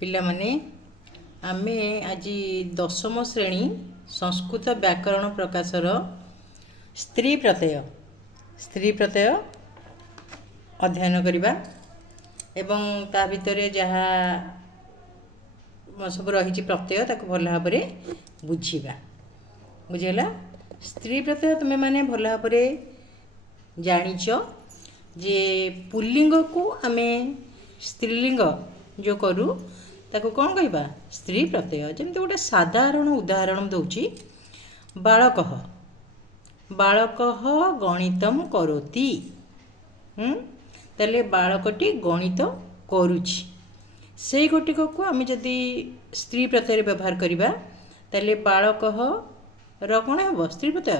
ପିଲାମାନେ ଆମେ ଆଜି ଦଶମ ଶ୍ରେଣୀ ସଂସ୍କୃତ ବ୍ୟାକରଣ ପ୍ରକାଶର ସ୍ତ୍ରୀ ପ୍ରତ୍ୟୟ ଅଧ୍ୟୟନ କରିବା ଏବଂ ତା ଭିତରେ ଯାହା ସବୁ ରହିଛି ପ୍ରତ୍ୟୟ ତାକୁ ଭଲ ଭାବରେ ବୁଝିବା। ବୁଝିଗଲା? ସ୍ତ୍ରୀ ପ୍ରତ୍ୟୟ ତୁମେ ମାନେ ଭଲ ଭାବରେ ଜାଣିଛ ଯେ ପୁଲ୍ଲିଙ୍ଗକୁ ଆମେ ସ୍ତ୍ରୀଲିଙ୍ଗ ଯେଉଁ କରୁ ତାକୁ କ'ଣ କହିବା? ସ୍ତ୍ରୀ ପ୍ରତ୍ୟୟ। ଯେମିତି ଗୋଟେ ସାଧାରଣ ଉଦାହରଣ ଦେଉଛି, ବାଳକଃ ଗଣିତମ୍ କରୋତି। ତାହେଲେ ବାଳକଟି ଗଣିତ କରୁଛି। ସେଇ ଗୋଟିକକୁ ଆମେ ଯଦି ସ୍ତ୍ରୀ ପ୍ରତ୍ୟୟରେ ବ୍ୟବହାର କରିବା ତାହେଲେ ବାଳକଃର କ'ଣ ହେବ? ସ୍ତ୍ରୀ ପ୍ରତ୍ୟୟ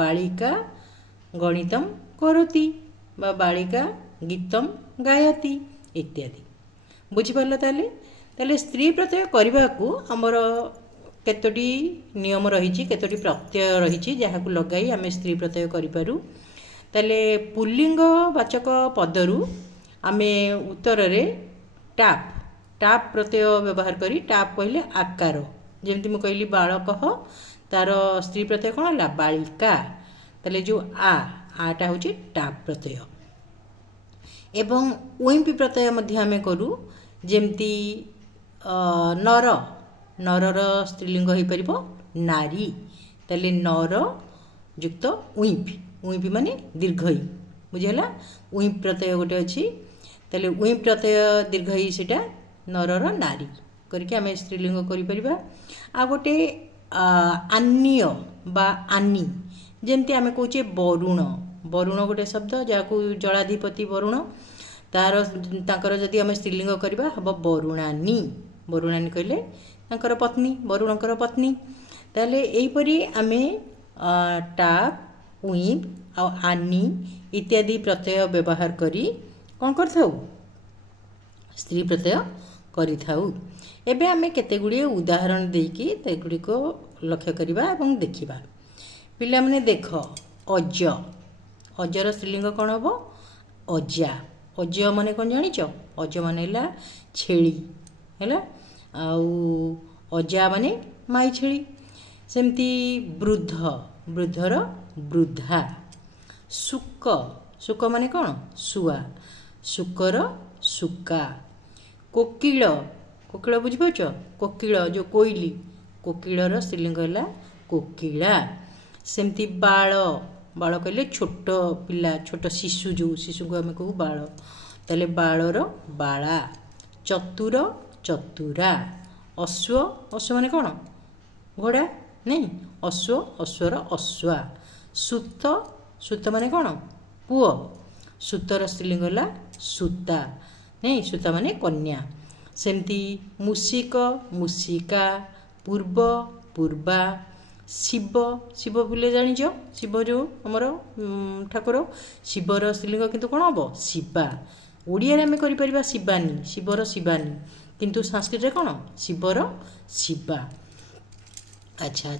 ବାଳିକା ଗଣିତମ୍ କରୋତି ବା ବାଳିକା ଗୀତମ୍ ଗାୟତି ଇତ୍ୟାଦି। ବୁଝିପାରିଲ? ତାହେଲେ ସ୍ତ୍ରୀ ପ୍ରତ୍ୟୟ କରିବାକୁ ଆମର କେତୋଟି ନିୟମ ରହିଛି, କେତୋଟି ପ୍ରତ୍ୟୟ ରହିଛି ଯାହାକୁ ଲଗାଇ ଆମେ ସ୍ତ୍ରୀ ପ୍ରତ୍ୟୟ କରିପାରୁ। ତାହେଲେ ପୁଲ୍ଲିଙ୍ଗ ବାଚକ ପଦରୁ ଆମେ ଉତ୍ତରରେ ଟାପ୍ ପ୍ରତ୍ୟୟ ବ୍ୟବହାର କରି, ଟାପ୍ କହିଲେ ଆକାର, ଯେମିତି ମୁଁ କହିଲି ବାଳକଃ, ତାର ସ୍ତ୍ରୀ ପ୍ରତ୍ୟୟ କ'ଣ ହେଲା? ବାଳିକା। ତାହେଲେ ଯେଉଁ ଆଟା ହେଉଛି ଟାପ୍ ପ୍ରତ୍ୟୟ। ଏବଂ ଉଇମ୍ପି ପ୍ରତ୍ୟୟ ମଧ୍ୟ ଆମେ କରୁ, ଯେମିତି ନରର ସ୍ତ୍ରୀଲିଙ୍ଗ ହୋଇପାରିବ ନାରୀ। ତାହେଲେ ନର ଯୁକ୍ତ ଉଇମ୍ପି ମାନେ ଦୀର୍ଘଇ। ବୁଝିହେଲା? ଉଇମ୍ପି ପ୍ରତ୍ୟୟ ଗୋଟେ ଅଛି। ତାହେଲେ ଉଇମ୍ପି ପ୍ରତ୍ୟୟ ଦୀର୍ଘଇ, ସେଇଟା ନରର ନାରୀ କରିକି ଆମେ ସ୍ତ୍ରୀଲିଙ୍ଗ କରିପାରିବା। ଆଉ ଗୋଟେ ଆନୀୟ ବା ଆନି, ଯେମିତି ଆମେ କହୁଛେ ବରୁଣ ଗୋଟେ ଶବ୍ଦ ଯାହାକୁ ଜଳାଧିପତି ବରୁଣ, ତାଙ୍କର ଯଦି ଆମେ ସ୍ତ୍ରୀଲିଙ୍ଗ କରିବା ହେବ ବରୁଣାନୀ କହିଲେ ତାଙ୍କର ପତ୍ନୀ, ବରୁଣଙ୍କର ପତ୍ନୀ। ତାହେଲେ ଏହିପରି ଆମେ ଟାପ୍, ଉଇମ୍ପ ଆଉ ଆନି ଇତ୍ୟାଦି ପ୍ରତ୍ୟୟ ବ୍ୟବହାର କରି କ'ଣ କରିଥାଉ? ସ୍ତ୍ରୀ ପ୍ରତ୍ୟୟ କରିଥାଉ। ଏବେ ଆମେ କେତେଗୁଡ଼ିଏ ଉଦାହରଣ ଦେଇକି ସେଗୁଡ଼ିକୁ ଲକ୍ଷ୍ୟ କରିବା ଏବଂ ଦେଖିବା। ପିଲାମାନେ ଦେଖ, ଅଜର ସ୍ତ୍ରୀଲିଙ୍ଗ କ'ଣ ହେବ? ଅଜ ମାନେ କ'ଣ ଜାଣିଛ? ଅଜ ମାନେ ହେଲା ଛେଳି, ହେଲା। ଆଉ ଅଜା ମାନେ ମାଇ ଛେଳି। ସେମିତି ବୃଦ୍ଧର ବୃଦ୍ଧା। ଶୁକ ମାନେ କ'ଣ? ଶୁଆ, ଶୁକର ଶୁକା। କୋକିଳ ବୁଝିପାରୁଛ? କୋକିଳ ଯେଉଁ କୋଇଲି, କୋକିଳର ସ୍ତ୍ରୀଲିଙ୍ଗ ହେଲା କୋକିଳା। ସେମିତି ବାଳ କହିଲେ ଛୋଟ ପିଲା, ଛୋଟ ଶିଶୁ, ଯେଉଁ ଶିଶୁକୁ ଆମେ କହୁ ବାଳ। ତାହେଲେ ବାଳର ବାଳା। ଚତୁରା। ଅଶ୍ୱ ମାନେ କ'ଣ? ଘୋଡ଼ା, ନାଇଁ? ଅଶ୍ୱର ଅଶ୍ୱା। ସୁତ ମାନେ କ'ଣ? ପୁଅ, ସୁତର ସ୍ତ୍ରୀଲିଙ୍ଗ ହେଲା ସୁତା, ନାଇଁ? ସୁତା ମାନେ କନ୍ୟା। ସେମିତି ମୂଷିକା, ପୂର୍ବା। ଶିବ ପିଲେ ଜାଣିଛ? ଶିବ ଯେଉଁ ଆମର ଠାକୁର, ଶିବର ସ୍ତ୍ରୀଲିଙ୍ଗ କିନ୍ତୁ କ'ଣ ହେବ? ଶିବା। ଓଡ଼ିଆରେ ଆମେ କରିପାରିବା ଶିବାନୀ, ଶିବର ଶିବାନୀ, କିନ୍ତୁ ସଂସ୍କୃତରେ କ'ଣ? ଶିବର ଶିବା। ଆଚ୍ଛା,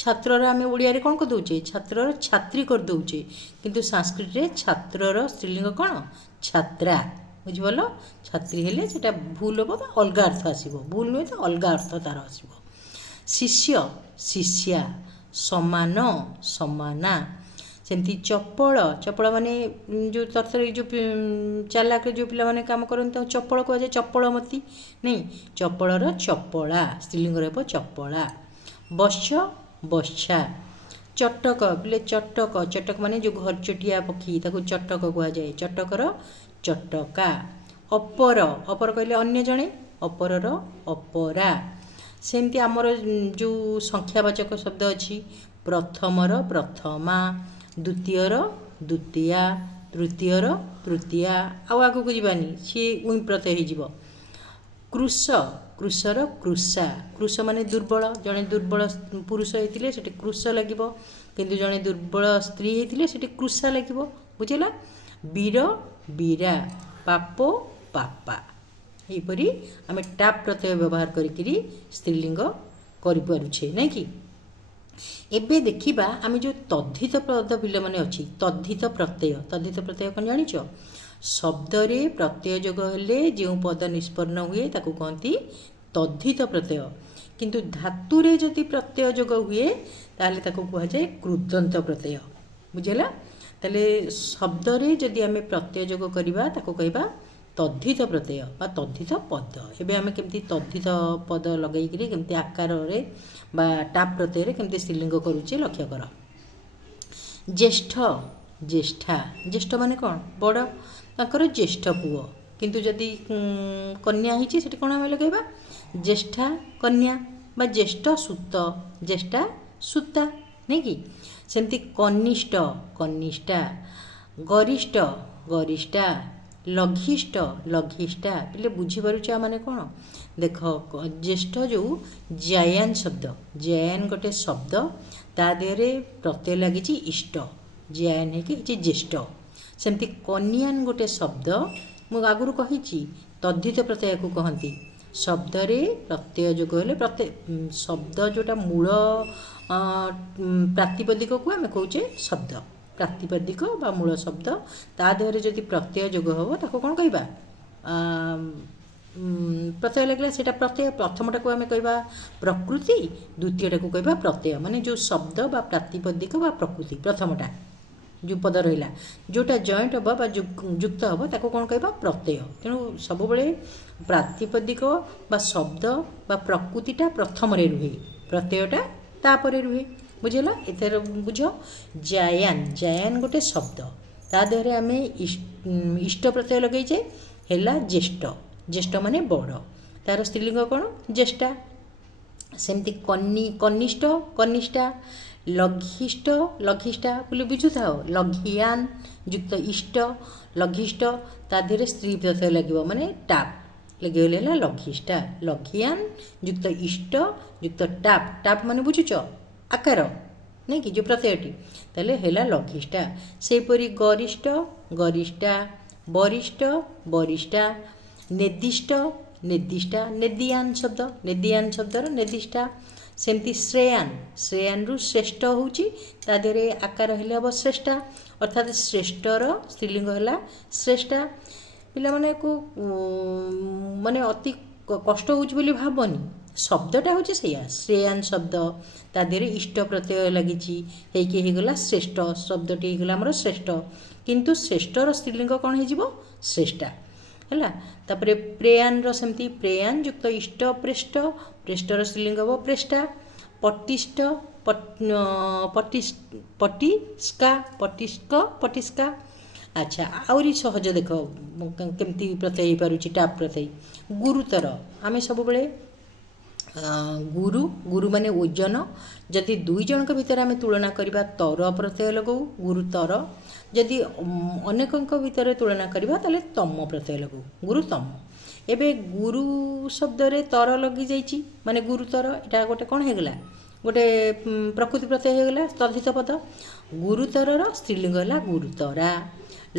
ଛାତ୍ରର ଆମେ ଓଡ଼ିଆରେ କ'ଣ କରିଦେଉଛେ? ଛାତ୍ରର ଛାତ୍ରୀ କରିଦେଉଛେ, କିନ୍ତୁ ସଂସ୍କୃତରେ ଛାତ୍ରର ସ୍ତ୍ରୀଲିଙ୍ଗ କ'ଣ? ଛାତ୍ରା। ବୁଝିପାରିଲ? ଛାତ୍ରୀ ହେଲେ ସେଟା ଭୁଲ ହେବ ବା ଅଲଗା ଅର୍ଥ ଆସିବ। ଭୁଲ ନୁହେଁ ତ ଅଲଗା ଅର୍ଥ ତାର ଆସିବ। ଶିଷ୍ୟା। ସମାନା। ସେମିତି ଚପଳ ମାନେ ଯେଉଁ ତରତର ଯେଉଁ ଚାଲାକ ଯେଉଁ ପିଲାମାନେ କାମ କରନ୍ତି ତାଙ୍କୁ ଚପଳ କୁହାଯାଏ, ଚପଳମତି, ନାଇଁ? ଚପଳର ଚପଳା, ସ୍ତ୍ରୀଲିଙ୍ଗ ରହିବ ଚପଳା। ବତ୍ସା। ଚଟକ ମାନେ ଯେଉଁ ଘରଚଟିଆ ପକ୍ଷୀ, ତାକୁ ଚଟକ କୁହାଯାଏ, ଚଟକର ଚଟକା। ଅପର କହିଲେ ଅନ୍ୟ ଜଣେ, ଅପରର ଅପରା। ସେମିତି ଆମର ଯେଉଁ ସଂଖ୍ୟାବାଚକ ଶବ୍ଦ ଅଛି, ପ୍ରଥମର ପ୍ରଥମା, ଦ୍ୱିତୀୟର ଦ୍ୱିତୀୟା, ତୃତୀୟର ତୃତୀୟା। ଆଉ ଆଗକୁ ଯିବାନି, ସିଏ ଉଇମ୍ପ ପ୍ରତ୍ୟୟ ହେଇଯିବ। କୃଷର କୃଷା। କୃଷ ମାନେ ଦୁର୍ବଳ, ଜଣେ ଦୁର୍ବଳ ପୁରୁଷ ହେଇଥିଲେ ସେଠି କୃଷ ଲାଗିବ, କିନ୍ତୁ ଜଣେ ଦୁର୍ବଳ ସ୍ତ୍ରୀ ହେଇଥିଲେ ସେଠି କୃଷା ଲାଗିବ। ବୁଝିଲା? ବୀରା। ପାପା। ଏହିପରି ଆମେ ଟାପ୍ ପ୍ରତ୍ୟୟ ବ୍ୟବହାର କରିକିରି ସ୍ତ୍ରୀଲିଙ୍ଗ କରିପାରୁଛେ, ନାଇଁ କି? ଏବେ ଦେଖିବା ଆମେ ଯେଉଁ ତଦ୍ଧିତ ପଦ ପିଲାମାନେ ଅଛି, ତଦ୍ଧିତ ପ୍ରତ୍ୟୟ କ'ଣ ଜାଣିଛ? ଶବ୍ଦରେ ପ୍ରତ୍ୟୟ ଯୋଗ ହେଲେ ଯେଉଁ ପଦ ନିଷ୍ପନ୍ନ ହୁଏ ତାକୁ କହନ୍ତି ତଦ୍ଧିତ ପ୍ରତ୍ୟୟ। କିନ୍ତୁ ଧାତୁରେ ଯଦି ପ୍ରତ୍ୟୟ ଯୋଗ ହୁଏ ତାହେଲେ ତାକୁ କୁହାଯାଏ କୃଦନ୍ତ ପ୍ରତ୍ୟୟ। ବୁଝିଲା? ତାହେଲେ ଶବ୍ଦରେ ଯଦି ଆମେ ପ୍ରତ୍ୟୟ ଯୋଗ କରିବା ତାକୁ କହିବା ତଦ୍ଧିତ ପ୍ରତ୍ୟୟ ବା ତଦ୍ଧିତ ପଦ। ଏବେ ଆମେ କେମିତି ତଦ୍ଧିତ ପଦ ଲଗେଇକିରି କେମିତି ଆକାରରେ ବା ଟାପ୍ ପ୍ରତ୍ୟୟରେ କେମିତି ସ୍ତ୍ରୀଲିଙ୍ଗ କରୁଛେ ଲକ୍ଷ୍ୟ କର। ଜ୍ୟେଷ୍ଠ, ଜ୍ୟେଷ୍ଠା, ଜ୍ୟେଷ୍ଠ ମାନେ କ'ଣ? ବଡ଼, ତାଙ୍କର ଜ୍ୟେଷ୍ଠ ପୁଅ। କିନ୍ତୁ ଯଦି କନ୍ୟା ହେଇଛି ସେଠି କ'ଣ ଆମେ ଲଗାଇବା? ଜ୍ୟେଷ୍ଠା କନ୍ୟା ବା ଜ୍ୟେଷ୍ଠ ସୁତ, ଜ୍ୟେଷ୍ଠା ସୂତା, ନାଇଁ କି? ସେମିତି କନିଷ୍ଠ, କନିଷ୍ଠା, ଗରିଷ୍ଠ, ଗରିଷ୍ଠା, ଲଘିଷ୍ଠ, ଲଘିଷ୍ଠା। ପିଲେ ବୁଝିପାରୁଛ ମାନେ କ'ଣ? ଦେଖ, ଜ୍ୟେଷ୍ଠ ଯେଉଁ ଜାୟାନ ଶବ୍ଦ, ଜାୟାନ ଗୋଟେ ଶବ୍ଦ, ତା ଦେହରେ ପ୍ରତ୍ୟୟ ଲାଗିଛି ଇଷ୍ଟ, ଜାୟାନ ହେଇକି ହେଇଛି ଜ୍ୟେଷ୍ଠ। ସେମିତି କନ୍ୟାନ ଗୋଟେ ଶବ୍ଦ, ମୁଁ ଆଗରୁ କହିଛି ତଦ୍ଧିତ ପ୍ରତ୍ୟୟକୁ କହନ୍ତି। ଶବ୍ଦରେ ପ୍ରତ୍ୟୟ ଯୋଗ ହେଲେ ଶବ୍ଦ ଯେଉଁଟା ମୂଳ ପ୍ରାତିପଦିକକୁ ଆମେ କହୁଛେ ଶବ୍ଦ, ପ୍ରାତିପଦିକ ବା ମୂଳ ଶବ୍ଦ, ତା ଦେହରେ ଯଦି ପ୍ରତ୍ୟୟ ଯୋଗ ହେବ ତାକୁ କ'ଣ କହିବା? ପ୍ରତ୍ୟୟ ଲାଗିଲା ସେଇଟା ପ୍ରତ୍ୟୟ। ପ୍ରଥମଟାକୁ ଆମେ କହିବା ପ୍ରକୃତି, ଦ୍ୱିତୀୟଟାକୁ କହିବା ପ୍ରତ୍ୟୟ। ମାନେ ଯେଉଁ ଶବ୍ଦ ବା ପ୍ରାତିପଦିକ ବା ପ୍ରକୃତି, ପ୍ରଥମଟା ଯେଉଁ ପଦ ରହିଲା, ଯେଉଁଟା ଜଏଣ୍ଟ ହେବ ବା ଯୁକ୍ତ ହେବ ତାକୁ କ'ଣ କହିବା? ପ୍ରତ୍ୟୟ। ତେଣୁ ସବୁବେଳେ ପ୍ରାତିପଦିକ ବା ଶବ୍ଦ ବା ପ୍ରକୃତିଟା ପ୍ରଥମରେ ରୁହେ, ପ୍ରତ୍ୟୟଟା ତାପରେ ରୁହେ। ବୁଝିଲା? ଏଥର ବୁଝ, ଜାୟାନ, ଜାୟାନ ଗୋଟେ ଶବ୍ଦ, ତା ଦେହରେ ଆମେ ଇଷ୍ଟ ପ୍ରତ୍ୟୟ ଲଗେଇଛେ, ହେଲା ଜ୍ୟେଷ୍ଠ, ଜ୍ୟେଷ୍ଠ ମାନେ ବଡ଼, ତାର ସ୍ତ୍ରୀଲିଙ୍ଗ କ'ଣ? ଜ୍ୟେଷ୍ଠା। ସେମିତି କନିଷ୍ଠ, କନିଷ୍ଠା, ଲଘିଷ୍ଠ, ଲଘିଷ୍ଠା ବୋଲି ବୁଝୁଥାଅ। ଲଘିଆନ ଯୁକ୍ତ ଇଷ୍ଟ, ଲଘିଷ୍ଠ, ତା ଦେହରେ ସ୍ତ୍ରୀ ପ୍ରତ୍ୟୟ ଲାଗିବ, ମାନେ ଟାପ୍ ଲାଗିଗଲେ ହେଲା ଲଘିଷ୍ଠା। ଲଘିଆନ ଯୁକ୍ତ ଇଷ୍ଟ ଯୁକ୍ତ ଟାପ୍, ଟାପ୍ ମାନେ ବୁଝୁଛ? ଆକାର, ନାଇଁ କି? ଯେଉଁ ପ୍ରତ୍ୟୟଟି, ତାହେଲେ ହେଲା ଲଘିଷ୍ଠା। ସେହିପରି ଗରିଷ୍ଠ, ଗରିଷ୍ଠା, ବରିଷ୍ଠ, ବରିଷ୍ଠା, ନିର୍ଦ୍ଦିଷ୍ଟ, ନିର୍ଦ୍ଦିଷ୍ଟା, ନେଦିଆନ ଶବ୍ଦ, ନେଦିଆନ ଶବ୍ଦର ନିର୍ଦ୍ଦିଷ୍ଟା। ସେମିତି ଶ୍ରେୟାନ, ଶ୍ରେୟାନରୁ ଶ୍ରେଷ୍ଠ ହେଉଛି, ତା ଦେହରେ ଆକାର ହେଲେ ହେବ ଶ୍ରେଷ୍ଠା, ଅର୍ଥାତ୍ ଶ୍ରେଷ୍ଠର ସ୍ତ୍ରୀଲିଙ୍ଗ ହେଲା ଶ୍ରେଷ୍ଠା। ପିଲାମାନଙ୍କୁ ମାନେ ଅତି କଷ୍ଟ ହେଉଛି ବୋଲି ଭାବନି, ଶବ୍ଦଟା ହେଉଛି ସେଇଆ, ଶ୍ରେୟାନ ଶବ୍ଦ, ତା ଦେହରେ ଇଷ୍ଟ ପ୍ରତ୍ୟୟ ଲାଗିଛି, ହେଇକି ହେଇଗଲା ଶ୍ରେଷ୍ଠ, ଶବ୍ଦଟି ହେଇଗଲା ଆମର ଶ୍ରେଷ୍ଠ। କିନ୍ତୁ ଶ୍ରେଷ୍ଠର ସ୍ତ୍ରୀଲିଙ୍ଗ କ'ଣ ହେଇଯିବ? ଶ୍ରେଷ୍ଠା, ହେଲା। ତାପରେ ପ୍ରେୟାନର ସେମିତି ପ୍ରେୟାନ ଯୁକ୍ତ ଇଷ୍ଟ ପ୍ରେଷ୍ଠ, ପ୍ରେଷ୍ଠର ସ୍ତ୍ରୀଲିଙ୍ଗ ହେବ ପ୍ରେଷ୍ଠା। ପଟିଷ୍ଠ, ପଟିଷ୍କା, ପଟିଷ୍କ, ପଟିଷ୍କା। ଆଚ୍ଛା, ଆହୁରି ସହଜ ଦେଖ କେମିତି ପ୍ରତ୍ୟୟ ହେଇପାରୁଛି, ଟାପ୍ ପ୍ରତ୍ୟୟ। ଗୁରୁତର, ଆମେ ସବୁବେଳେ ଗୁରୁ, ଗୁରୁ ମାନେ ଓଜନ, ଯଦି ଦୁଇ ଜଣଙ୍କ ଭିତରେ ଆମେ ତୁଳନା କରିବା ତର ପ୍ରତ୍ୟୟ ଲଗାଉ, ଗୁରୁତର। ଯଦି ଅନେକଙ୍କ ଭିତରେ ତୁଳନା କରିବା ତାହେଲେ ତମ ପ୍ରତ୍ୟୟ ଲଗାଉ, ଗୁରୁତମ। ଏବେ ଗୁରୁ ଶବ୍ଦରେ ତର ଲାଗିଯାଇଛି ମାନେ ଗୁରୁତର, ଏଇଟା ଗୋଟେ କ'ଣ ହେଇଗଲା? ଗୋଟେ ପ୍ରକୃତି ପ୍ରତ୍ୟୟ ହେଇଗଲା, ତଦ୍ଧିତ ପଦ। ଗୁରୁତରର ସ୍ତ୍ରୀଲିଙ୍ଗ ହେଲା ଗୁରୁତରା,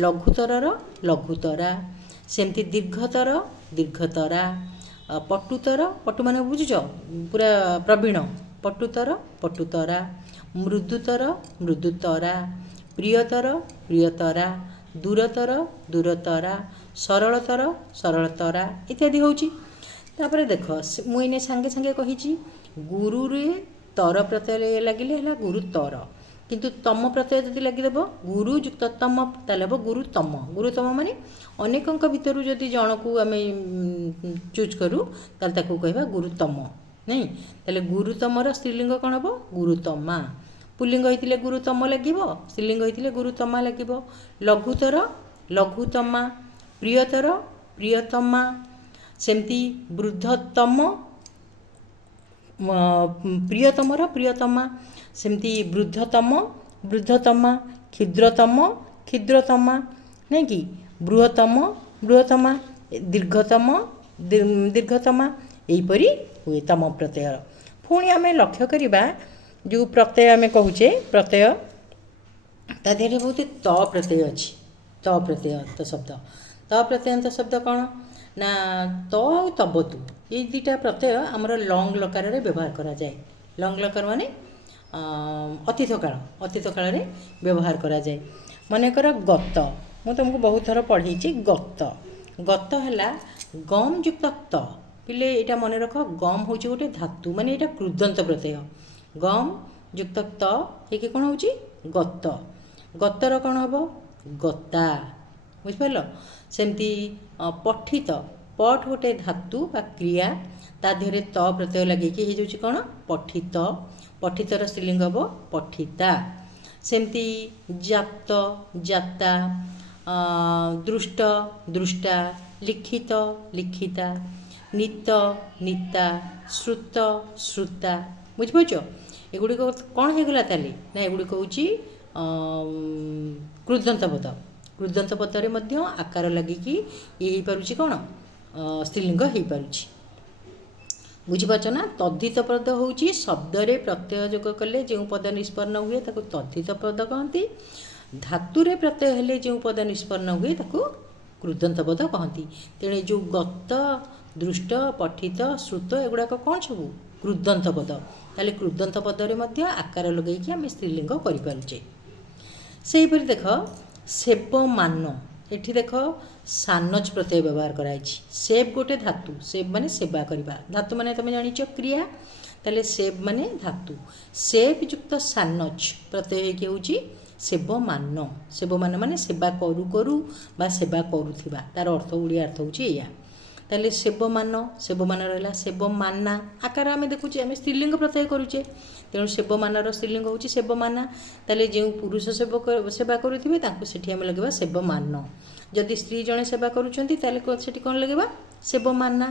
ଲଘୁତରର ଲଘୁତରା। ସେମିତି ଦୀର୍ଘତର, ଦୀର୍ଘତରା, ପଟୁତର, ପଟୁ ମାନେ ବୁଝୁଛ? ପୁରା ପ୍ରବୀଣ, ପଟୁତର, ପଟୁତରା। ମୃଦୁତର, ମୃଦୁତରା। ପ୍ରିୟତର, ପ୍ରିୟତରା। ଦୂରତର, ଦୂରତରା। ସରଳତର, ସରଳତରା ଇତ୍ୟାଦି ହେଉଛି। ତାପରେ ଦେଖ, ମୁଁ ଏଇନେ ସାଙ୍ଗେ ସାଙ୍ଗେ କହିଛି ଗୁରୁରେ ତର ପ୍ରତ୍ୟୟ ଲାଗିଲେ ହେଲା ଗୁରୁତର, କିନ୍ତୁ ତମ ପ୍ରତ୍ୟୟ ଯଦି ଲାଗିଦେବ ଗୁରୁ ଯୁକ୍ତ ତମ ତାହେଲେ ହେବ ଗୁରୁତମ। ଗୁରୁତମ ମାନେ ଅନେକଙ୍କ ଭିତରୁ ଯଦି ଜଣକୁ ଆମେ ଚୁଜ୍ କରୁ ତାହେଲେ ତାକୁ କହିବା ଗୁରୁତମ, ନାଇଁ? ତାହେଲେ ଗୁରୁତମର ସ୍ତ୍ରୀଲିଙ୍ଗ କ'ଣ ହେବ? ଗୁରୁତମା। ପୁଲ୍ଲିଙ୍ଗ ହେଇଥିଲେ ଗୁରୁତମ ଲାଗିବ, ସ୍ତ୍ରୀଲିଙ୍ଗ ହେଇଥିଲେ ଗୁରୁତମା ଲାଗିବ। ଲଘୁତର, ଲଘୁତମା। ପ୍ରିୟତର, ପ୍ରିୟତମା। ସେମିତି ବୃଦ୍ଧତମ, ପ୍ରିୟତମର ପ୍ରିୟତମା। ସେମିତି ବୃଦ୍ଧତମ, ବୃଦ୍ଧତମା। କ୍ଷୁଦ୍ରତମ, କ୍ଷୁଦ୍ରତମା, ନାଇଁ କି? ବୃହତ୍ତମ, ବୃହତ୍ତମା। ଦୀର୍ଘତମ, ଦୀର୍ଘତମା। ଏହିପରି ହୁଏ ତମ ପ୍ରତ୍ୟୟ। ପୁଣି ଆମେ ଲକ୍ଷ୍ୟ କରିବା ଯେଉଁ ପ୍ରତ୍ୟୟ ଆମେ କହୁଛେ, ପ୍ରତ୍ୟୟ ତା ଦେହରେ ବହୁତ ତ ପ୍ରତ୍ୟୟ ଅଛି। ତ ପ୍ରତ୍ୟୟ ଶବ୍ଦ, ତ ପ୍ରତ୍ୟୟାନ୍ତ ଶବ୍ଦ କ'ଣ ନା ତ ଆଉ ତବତୁ, ଏଇ ଦୁଇଟା ପ୍ରତ୍ୟୟ ଆମର ଲଙ୍ଗ ଲକାରରେ ବ୍ୟବହାର କରାଯାଏ। ଲଙ୍ଗ ଲକାର ମାନେ ଅତୀତ କାଳ, ଅତୀତ କାଳରେ ବ୍ୟବହାର କରାଯାଏ। ମନେକର ଗତ, ମୁଁ ତୁମକୁ ବହୁତ ଥର ପଢ଼େଇଛି ଗତ। ଗତ ହେଲା ଗମ୍ ଯୁକ୍ତ ତ। ପିଲେ ଏଇଟା ମନେ ରଖ, ଗମ୍ ହେଉଛି ଗୋଟେ ଧାତୁ, ମାନେ ଏଇଟା କୃଦନ୍ତ ପ୍ରତ୍ୟୟ। ଗମ୍ ଯୁକ୍ତ ତ ହେଇକି କ'ଣ ହେଉଛି ଗତ। ଗତର କ'ଣ ହେବ ଗତା, ବୁଝିପାରିଲ। ସେମିତି ପଠିତ, ପଠ ଗୋଟେ ଧାତୁ ବା କ୍ରିୟା, ତା ଦେହରେ ତ ପ୍ରତ୍ୟୟ ଲାଗିକି ହେଇଯାଉଛି କ'ଣ ପଠିତ। ପଠିତର ସ୍ତ୍ରୀଲିଙ୍ଗ ହେବ ପଠିତା। ସେମିତି ଜାତ, ଜାତା, ଦୃଷ୍ଟ, ଦୃଷ୍ଟା, ଲିଖିତ, ଲିଖିତା, ନିତ, ନିତା, ଶ୍ରୁତ, ଶ୍ରୁତା। ବୁଝିପାରୁଛ। ଏଗୁଡ଼ିକ କ'ଣ ହେଇଗଲା ତାହେଲେ ନା ଏଗୁଡ଼ିକ ହେଉଛି କୃଦନ୍ତ ପଦ। କୃଦନ୍ତ ପଦରେ ମଧ୍ୟ ଆକାର ଲାଗିକି ଇଏ ହେଇପାରୁଛି କ'ଣ ସ୍ତ୍ରୀଲିଙ୍ଗ ହେଇପାରୁଛି। ବୁଝିପାରୁଛ ନା। ତଦ୍ଧିତ ପଦ ହେଉଛି ଶବ୍ଦରେ ପ୍ରତ୍ୟୟ ଯୋଗ କଲେ ଯେଉଁ ପଦ ନିଷ୍ପନ୍ନ ହୁଏ ତାକୁ ତଦ୍ଧିତ ପଦ କହନ୍ତି। ଧାତୁରେ ପ୍ରତ୍ୟୟ ହେଲେ ଯେଉଁ ପଦ ନିଷ୍ପନ୍ନ ହୁଏ ତାକୁ କୃଦନ୍ତ ପଦ କହନ୍ତି। ତେଣୁ ଏ ଯେଉଁ ଗତ, ଦୃଷ୍ଟ, ପଠିତ, ଶ୍ରୁତ ଏଗୁଡ଼ାକ କ'ଣ ସବୁ କୃଦନ୍ତ ପଦ। ତାହେଲେ କୃଦନ୍ତ ପଦରେ ମଧ୍ୟ ଆକାର ଲଗାଇକି ଆମେ ସ୍ତ୍ରୀଲିଙ୍ଗ କରିପାରୁଛେ। ସେହିପରି ଦେଖ ସେବମାନ, ଏଠି ଦେଖ ସାନଜ ପ୍ରତ୍ୟୟ ବ୍ୟବହାର କରାଯାଇଛି। ସେବ୍ ଗୋଟେ ଧାତୁ, ସେବ୍ ମାନେ ସେବା କରିବା। ଧାତୁ ମାନେ ତୁମେ ଜାଣିଛ କ୍ରିୟା, ତାହେଲେ ସେବ୍ ମାନେ ଧାତୁ। ସେବ୍ ଯୁକ୍ତ ସାନଜ ପ୍ରତ୍ୟୟ ହେଇକି ହେଉଛି ସେବମାନ। ସେବମାନ ମାନେ ସେବା କରୁ କରୁ ବା ସେବା କରୁଥିବା, ତାର ଅର୍ଥ ଓଡ଼ିଆ ଅର୍ଥ ହେଉଛି ଏଇଆ। ତାହେଲେ ସେବମାନ, ସେବମାନ ରହିଲା। ସେବମାନା ଆକାର ଆମେ ଦେଖୁଛେ, ଆମେ ସ୍ତ୍ରୀଲିଙ୍ଗ ପ୍ରତ୍ୟୟ କରୁଛେ, ତେଣୁ ସେବମାନର ସ୍ତ୍ରୀଲିଙ୍ଗ ହେଉଛି ସେବମାନା। ତାହେଲେ ଯେଉଁ ପୁରୁଷ ସେବା କରୁଥିବେ ତାଙ୍କୁ ସେଠି ଆମେ ଲଗାଇବା ସେବମାନ। ଯଦି ସ୍ତ୍ରୀ ଜଣେ ସେବା କରୁଛନ୍ତି ତାହେଲେ ସେଠି କ'ଣ ଲଗାଇବା ସେବମାନା।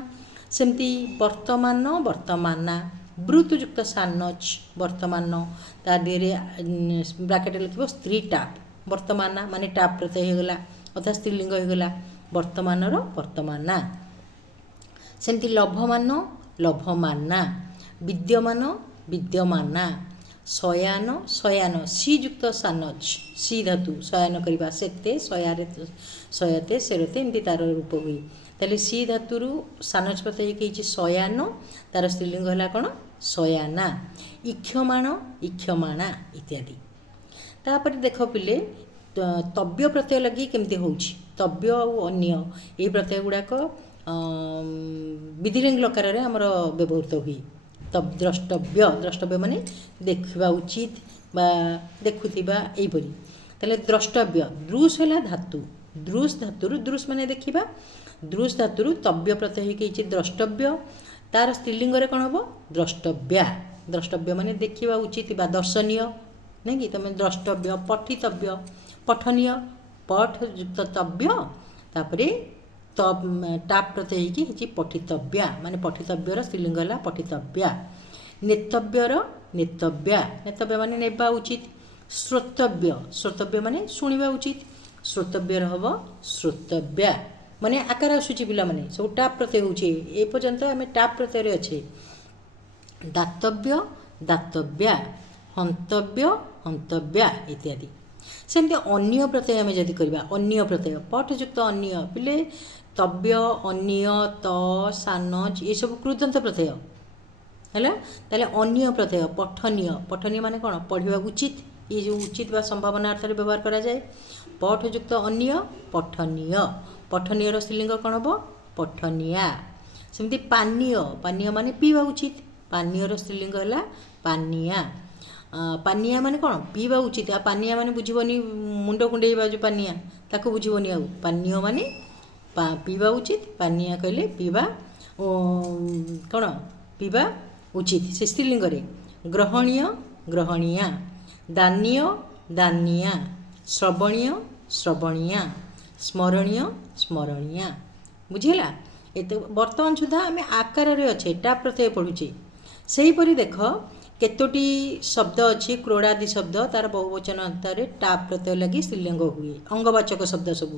ସେମିତି ବର୍ତ୍ତମାନ, ବର୍ତ୍ତମାନା, ବୃତ ଯୁକ୍ତ ସାନଜ ବର୍ତ୍ତମାନ, ତା ଦେହରେ ବ୍ରାକେଟ୍ ଲେଖିବ ସ୍ତ୍ରୀ ଟାପ୍। ବର୍ତ୍ତମାନା ମାନେ ଟାପ୍ ପ୍ରତ୍ୟୟ ହେଇଗଲା ଅର୍ଥାତ୍ ସ୍ତ୍ରୀଲିଙ୍ଗ ହେଇଗଲା ବର୍ତ୍ତମାନର ବର୍ତ୍ତମାନା। ସେମିତି ଲଭମାନ, ଲଭମାନା, ବିଦ୍ୟମାନ, ବିଦ୍ୟମାନା, ଶୟାନ, ଶୟାନ, ସି ଯୁକ୍ତ ସାନଜ, ସି ଧାତୁ ଶୟନ କରିବା। ସେତେ, ଶୟାରେ, ଶୟତେ, ସେରତେ ଏମିତି ତାର ରୂପ ହୁଏ। ତାହେଲେ ସି ଧାତୁରୁ ସାନଜ ପ୍ରତ୍ୟୟ ହେଇଛି ଶୟାନ, ତାର ସ୍ତ୍ରୀଲିଙ୍ଗ ହେଲା କ'ଣ ଶୟାନା। ଇକ୍ଷମାଣ, ଇକ୍ଷମାଣା ଇତ୍ୟାଦି। ତାପରେ ଦେଖ ପିଲେ ତବ୍ୟ ପ୍ରତ୍ୟୟ ଲାଗି କେମିତି ହେଉଛି। ତବ୍ୟ ଆଉ ଅନ୍ୟ ଏହି ପ୍ରତ୍ୟୟ ଗୁଡ଼ାକ ବିଧିଲିଙ୍ଗ ଲକାରରେ ଆମର ବ୍ୟବହୃତ ହୁଏ। ଦ୍ରଷ୍ଟବ୍ୟ, ଦ୍ରଷ୍ଟବ୍ୟ ମାନେ ଦେଖିବା ଉଚିତ ବା ଦେଖୁଥିବା ଏଇପରି। ତାହେଲେ ଦ୍ରଷ୍ଟବ୍ୟ, ଦୃଶ ହେଲା ଧାତୁ, ଦୃଶ ଧାତୁରୁ, ଦୃଶ ମାନେ ଦେଖିବା, ଦୃଶ ଧାତୁରୁ ତବ୍ୟ ପ୍ରତ୍ୟୟ ହେଇକି ହେଇଛି ଦ୍ରଷ୍ଟବ୍ୟ। ତାର ସ୍ତ୍ରୀଲିଙ୍ଗରେ କ'ଣ ହେବ ଦ୍ରଷ୍ଟବ୍ୟା। ଦ୍ରଷ୍ଟବ୍ୟ ମାନେ ଦେଖିବା ଉଚିତ ବା ଦର୍ଶନୀୟ, ନାଇଁ କି। ତୁମେ ଦ୍ରଷ୍ଟବ୍ୟ, ପଠିତବ୍ୟ, ପଠନୀୟ, ପଠ ଯୁକ୍ତ ତବ୍ୟ, ତାପରେ ଟାପ୍ ପ୍ରତ୍ୟୟ ହେଇକି ହେଇଛି ପଠିତବ୍ୟା, ମାନେ ପଠିତବ୍ୟର ସ୍ତ୍ରୀଲିଙ୍ଗ ହେଲା ପଠିତବ୍ୟା। ନେତବ୍ୟର ନେତବ୍ୟା, ନେତବ୍ୟ ମାନେ ନେବା ଉଚିତ। ଶ୍ରୋତବ୍ୟ, ଶ୍ରୋତବ୍ୟ ମାନେ ଶୁଣିବା ଉଚିତ, ଶ୍ରୋତବ୍ୟର ହେବ ଶ୍ରୋତବ୍ୟା। ମାନେ ଆକାର ଆସୁଛି ପିଲାମାନେ, ସବୁ ଟାପ୍ ପ୍ରତ୍ୟୟ ହେଉଛି। ଏ ପର୍ଯ୍ୟନ୍ତ ଆମେ ଟାପ୍ ପ୍ରତ୍ୟୟରେ ଅଛେ। ଦାତବ୍ୟ, ଦାତବ୍ୟା, ହନ୍ତବ୍ୟ, ହନ୍ତବ୍ୟା ଇତ୍ୟାଦି। ସେମିତି ଅନ୍ୟ ପ୍ରତ୍ୟୟ ଆମେ ଯଦି କରିବା, ଅନ୍ୟ ପ୍ରତ୍ୟୟ ପଠ ଯୁକ୍ତ ଅନ୍ୟ, ପିଲେ ତବ୍ୟ, ଅନ୍ୟ, ତ, ସାନଜ ଏସବୁ କୃଦନ୍ତ ପ୍ରତ୍ୟୟ ହେଲା। ତାହେଲେ ଅନ୍ୟ ପ୍ରତ୍ୟୟ ପଠନୀୟ, ପଠନୀୟ ମାନେ କ'ଣ ପଢ଼ିବା ଉଚିତ। ଏ ଯେଉଁ ଉଚିତ ବା ସମ୍ଭାବନା ଅର୍ଥରେ ବ୍ୟବହାର କରାଯାଏ। ପଠ ଯୁକ୍ତ ଅନ୍ୟ ପଠନୀୟ, ପଠନୀୟର ସ୍ତ୍ରୀଲିଙ୍ଗ କ'ଣ ହେବ ପଠନିଆ। ସେମିତି ପାନୀୟ, ପାନୀୟ ମାନେ ପିଇବା ଉଚିତ, ପାନୀୟର ସ୍ତ୍ରୀଲିଙ୍ଗ ହେଲା ପାନିଆ। ପାନିଆ ମାନେ କ'ଣ ପିଇବା ଉଚିତ। ଆଉ ପାନିଆ ମାନେ ବୁଝିବନି ମୁଣ୍ଡ କୁଣ୍ଡେଇବା ଯେଉଁ ପାନିଆ, ତାକୁ ବୁଝିବନି ଆଉ। ପାନୀୟ ମାନେ ପିଇବା ଉଚିତ, ପାନିଆ କହିଲେ ପିଇବା କ'ଣ ପିଇବା ଉଚିତ ସେ ସ୍ତ୍ରୀଲିଙ୍ଗରେ। ଗ୍ରହଣୀୟ, ଗ୍ରହଣୀୟା, ଦାନୀୟ, ଦାନିଆ, ଶ୍ରବଣୀୟ, ଶ୍ରବଣିୟା, ସ୍ମରଣୀୟ, ସ୍ମରଣିୟା। ବୁଝିହେଲା। ଏତେ ବର୍ତ୍ତମାନ ସୁଦ୍ଧା ଆମେ ଆକାରରେ ଅଛେ, ଟାପ୍ ପ୍ରତ୍ୟୟ ପଢ଼ୁଛେ। ସେହିପରି ଦେଖ କେତୋଟି ଶବ୍ଦ ଅଛି କ୍ରୋଡ଼ାଦି ଶବ୍ଦ, ତାର ବହୁବଚନ ଅନ୍ତରରେ ଟାପ୍ ପ୍ରତ୍ୟୟ ଲାଗି ସ୍ତ୍ରୀଲିଙ୍ଗ ହୁଏ। ଅଙ୍ଗବାଚକ ଶବ୍ଦ ସବୁ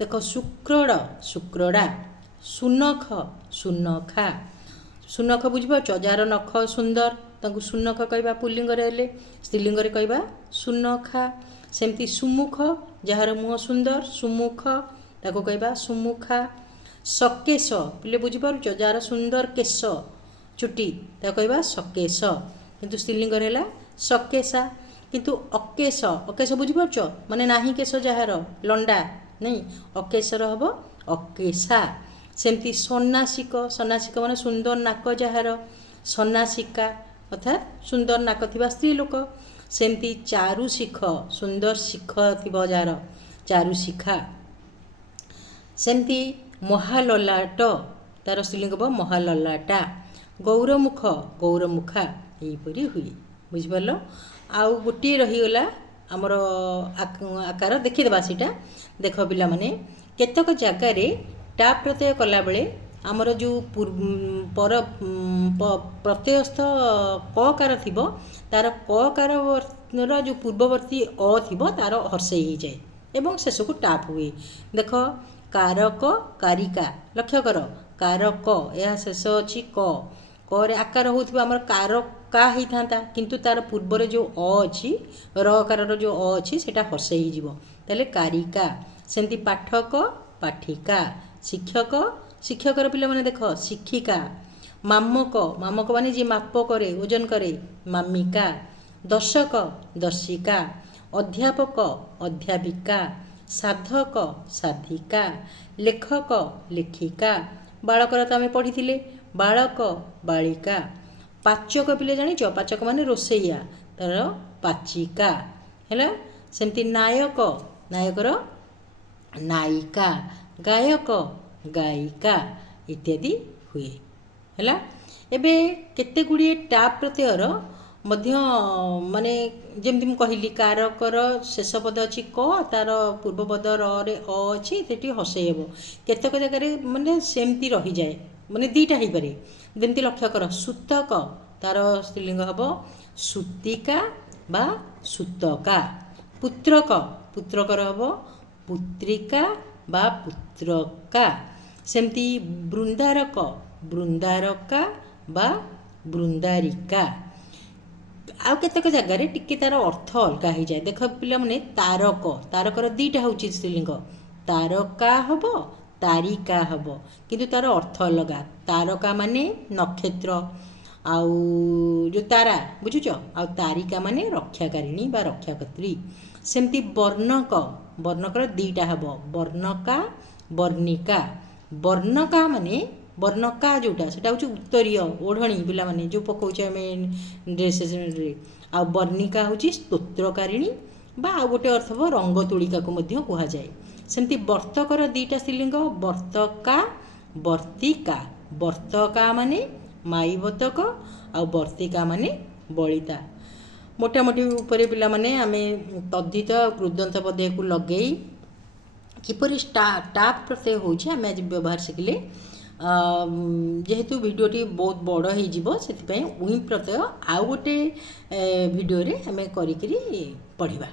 ଦେଖ ଶୁକ୍ରଡ଼, ଶୁକ୍ରଡ଼ା, ସୁନଖ, ସୁନଖା। ସୁନଖ ବୁଝିପାରୁଛ, ଯାହାର ନଖ ସୁନ୍ଦର ତାଙ୍କୁ ସୁନଖ କହିବା ପୁଲ୍ଲିଙ୍ଗରେ ହେଲେ, ସ୍ତ୍ରୀଲିଙ୍ଗରେ କହିବା ସୁନଖା। ସେମିତି ସୁମୁଖ, ଯାହାର ମୁହଁ ସୁନ୍ଦର ସୁମୁଖ, ତାକୁ କହିବା ସୁମୁଖା। ସକେଶ, ପିଲେ ବୁଝିପାରୁଛ, ଯାହାର ସୁନ୍ଦର କେଶ ଚୁଟି ତାକୁ କହିବା ସକେଶ, କିନ୍ତୁ ସ୍ତ୍ରୀଲିଙ୍ଗରେ ହେଲା ସକେଶା। କିନ୍ତୁ ଅକେଶ, ଅକେଶ ବୁଝିପାରୁଛ ମାନେ ନାହିଁ କେଶ, ଯାହାର ଲଣ୍ଡା नहीं अकेशर हम अकेशा सेमती सन्यासिक सन्यासिक माने सुंदर नाक जार सन्यासिका अर्थात सुंदर नाक थिबा स्त्री लोक सेमती चारुशिख सुंदर शिख थिबा जार चारुशिखा सेमती महाललाट तार स्त्रीलिंग हम महाललाटा गौरमुख गौरमुखा यहीपरी हुए बुझिपार आउ गोटे रहीगला आमर आकार देखीदेवा सीटा देख पिला माने केतक जगार टा प्रत्यय कला बेले आमर जो पर प्रत्ययस्थ ककार थिबो तार ककार जो पूर्ववर्ती अ थिबो तार हर्षई हो जाए एवं शेष को टाप हुए देख कारक कारिका लक्ष्य कर कारक यह शेष अच्छी क रे आकार होथिबा हमर कारका ही थांता किंतु तार पूर्व रे जो अ अछि र आकार जो अ अछि सेटा हर्षई ही जीवो तले कारिका सेंती पाठक पाठिका शिक्षक शिक्षकर पिला माने देख शिक्षिका मामक मामक माने जे माप करे ओजन करे मामिका दर्शक दर्शिका अध्यापक अध्यापिका साधक साधिका लेखक लेखिका बालकर तो आम पढ़ी बालक बालिका पाचक पिले जानिच पाचक माने रोसैया तार पाचिका है सेमती नायक नायकर नायिका गायक गायिका इत्यादि हुए है एबे केते गुड़िए टा प्रत्ययर मध्य माने जमती कहली कारकर शेष पद अच्छी क तार पूर्व पद रे अ अच्छी से हसई हे केतक जगह माने सेमती रही जाए माने दीटा हो पारे जमती लक्ष्य कर सूतक तार स्त्रीलिंग हम सूतिका बा सूतका पुत्रक पुत्रकर हम पुत्रिका बा पुत्रका सेमती बृंदारक बृंदारका बा बृंदारिका आउ केतक जगार टिके तार अर्थ अलगा हो जाए देख पिला माने तारक तारकर दीटा हूँ स्त्रीलिंग तारका हम तारिका हम किंतु तार अर्थ अलगा तारका माने नक्षत्र आउ जो तारा बुझुच आउ तारिका माने रक्षाकारिणी बा रक्षाकर्त्री सेमती वर्णक वर्णकर दीटा हम वर्णका वर्णिका वर्णका माने वर्णका जोटा सेटा हूँ उत्तरीय ओढ़णी पिला माने जो पकाउछे आम ड्रेस आ वर्णिका हूँ स्तोत्रकारिणी बा आ गोटे अर्थ हम रंग तोड़िका को मध्य कहा जाए सेमती वर्तकर दीटा स्त्रीलिंग वर्तका वर्तिका वर्तका माने माई बतक आ वर्तिका माने बलिता मोटामोटी उपरे पिला माने आमे तद्धित कृदंत पदय को लगे किपरि टाप प्रत्यय होछि आमे आज व्यवहार शिखले जेहेतु भिडियोटी बहुत बड़ हो से उई प्रत्यय आउ गोटे भिडियो रे आमे करिकरी पढ़िबा।